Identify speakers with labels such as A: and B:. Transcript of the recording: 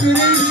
A: Krishna.